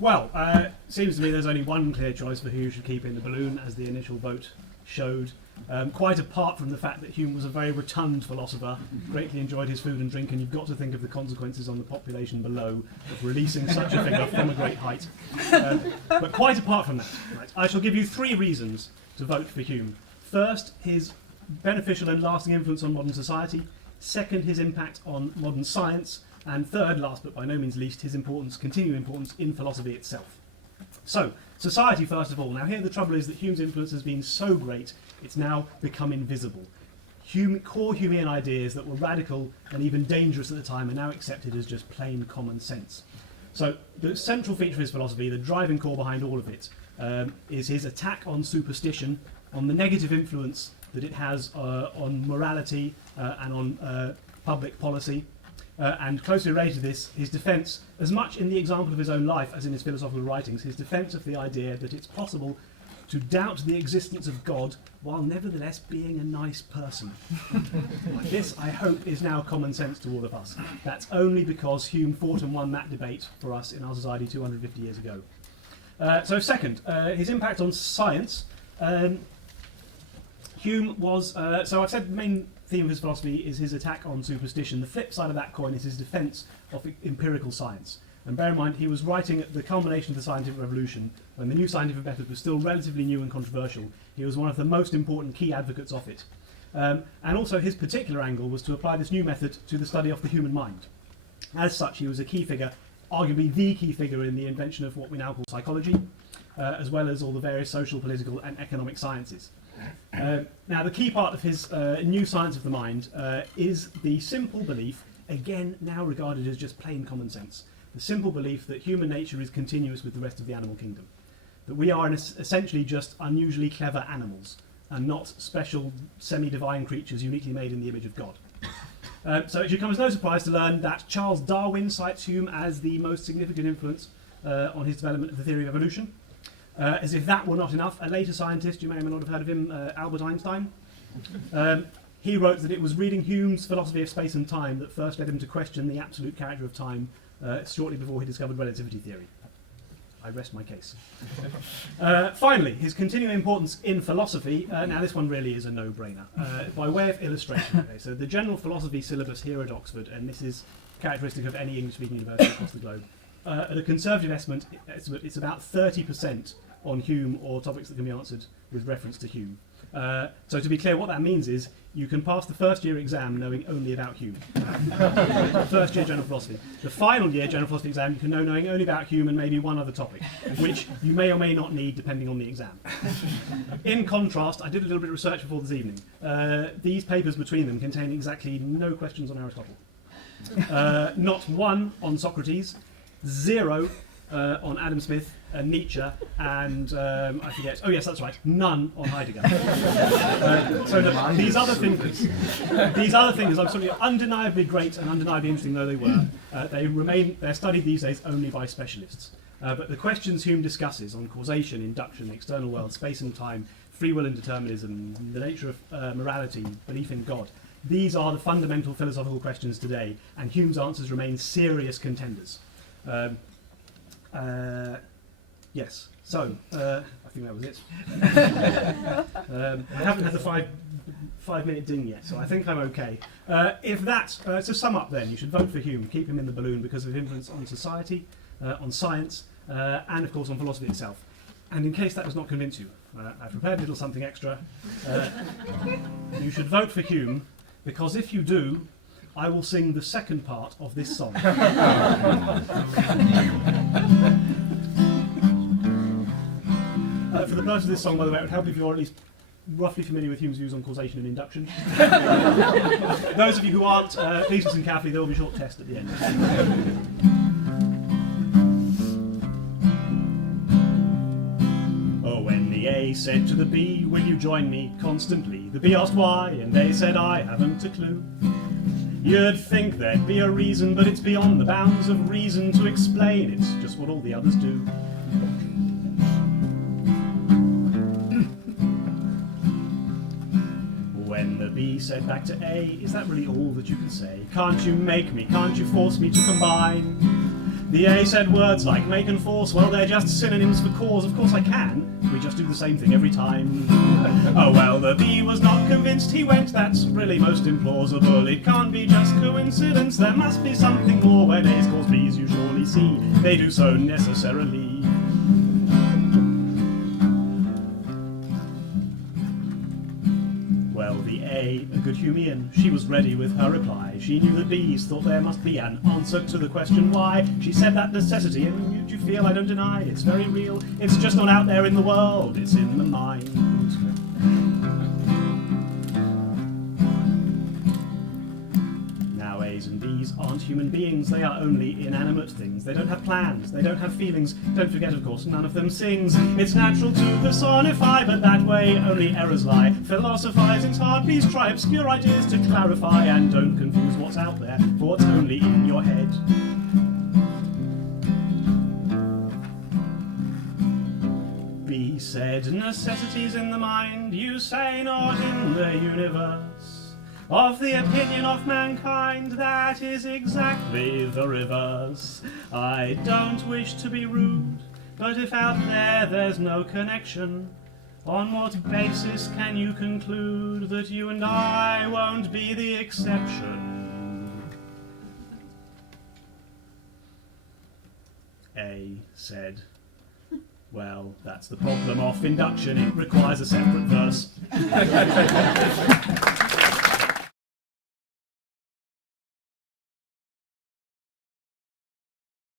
Well, seems to me there's only one clear choice for who you should keep in the balloon, as the initial vote showed. Quite apart from the fact that Hume was a very rotund philosopher, greatly enjoyed his food and drink, and you've got to think of the consequences on the population below of releasing such a figure from a great height. But quite apart from that, right, I shall give you 3 reasons to vote for Hume. First, his beneficial and lasting influence on modern society. Second, his impact on modern science. And third, last but by no means least, his importance, continuing importance in philosophy itself. So, society first of all. Now here the trouble is that Hume's influence has been so great, it's now become invisible. Core Humean ideas that were radical and even dangerous at the time are now accepted as just plain common sense. So the central feature of his philosophy, the driving core behind all of it, is his attack on superstition, on the negative influence that it has on morality and on public policy. And closely related to this, his defence, as much in the example of his own life as in his philosophical writings, his defence of the idea that it's possible to doubt the existence of God while nevertheless being a nice person. This, I hope, is now common sense to all of us. That's only because Hume fought and won that debate for us in our society 250 years ago. So second, his impact on science. Hume was, so I've said the main theme of his philosophy is his attack on superstition. The flip side of that coin is his defence of empirical science. And bear in mind, he was writing at the culmination of the scientific revolution, when the new scientific method was still relatively new and controversial. He was one of the most important key advocates of it. And also his particular angle was to apply this new method to the study of the human mind. As such, he was a key figure, arguably the key figure in the invention of what we now call psychology, as well as all the various social, political and economic sciences. Now, the key part of his new science of the mind is the simple belief, again now regarded as just plain common sense, the simple belief that human nature is continuous with the rest of the animal kingdom, that we are essentially just unusually clever animals and not special semi-divine creatures uniquely made in the image of God. So it should come as no surprise to learn that Charles Darwin cites Hume as the most significant influence on his development of the theory of evolution. As if that were not enough, a later scientist, you may or may not have heard of him, Albert Einstein, he wrote that it was reading Hume's philosophy of space and time that first led him to question the absolute character of time shortly before he discovered relativity theory. I rest my case. Finally, his continuing importance in philosophy. Now this one really is a no-brainer. By way of illustration, okay, so the general philosophy syllabus here at Oxford, and this is characteristic of any English-speaking university across the globe, at a conservative estimate, it's about 30% on Hume or topics that can be answered with reference to Hume. So to be clear, what that means is you can pass the first year exam knowing only about Hume. First year general philosophy. The final year general philosophy exam you can know knowing only about Hume and maybe one other topic, which you may or may not need depending on the exam. In contrast, I did a little bit of research before this evening. These papers between them contain exactly no questions on Aristotle. Not one on Socrates, 0 on Adam Smith and Nietzsche, and I forget, oh yes, that's right, none on Heidegger. So look, these other thinkers, absolutely undeniably great and undeniably interesting though they were, they're studied these days only by specialists. But the questions Hume discusses on causation, induction, the external world, space and time, free will and determinism, the nature of morality, belief in God, these are the fundamental philosophical questions today, and Hume's answers remain serious contenders. Yes, so I think that was it. I haven't had the five-minute ding yet, so I think I'm okay. If that's to sum up, then you should vote for Hume. Keep him in the balloon because of his influence on society, on science, and of course on philosophy itself. And in case that does not convince you, I've prepared a little something extra. You should vote for Hume because if you do, I will sing the second part of this song. For the purpose of this song, by the way, it would help if you're at least roughly familiar with Hume's views on causation and induction. Those of you who aren't, please listen carefully, there will be a short test at the end. Oh, when the A said to the B, will you join me constantly? The B asked why, and A said, I haven't a clue. You'd think there'd be a reason, but it's beyond the bounds of reason to explain. It's just what all the others do. When the B said back to A, is that really all that you can say? Can't you make me, can't you force me to combine The A said words like make and force, well, they're just synonyms for cause. Of course I can, we just do the same thing every time. Oh well, the B was not convinced, he went, that's really most implausible. It can't be just coincidence, there must be something more. When A's cause B's you surely see, they do so necessarily. Well, the A good Humean, she was ready with her reply. She knew that B's thought there must be an answer to the question why. She said that necessity, and you feel I don't deny, it's very real. It's just not out there in the world, it's in the mind. Now A's and B's aren't human beings, they are only inanimate things. They don't have plans, they don't have feelings. Don't forget, of course, none of them sings. It's natural to personify, but that way only errors lie. Philosophizing's hard, please try obscure ideas to clarify, and don't confuse what's out there for what's only in your head. B said, necessities in the mind, you say not in the universe. Of the opinion of mankind, that is exactly the reverse. I don't wish to be rude, but if out there there's no connection, on what basis can you conclude that you and I won't be the exception? A said, well, that's the problem of induction, it requires a separate verse.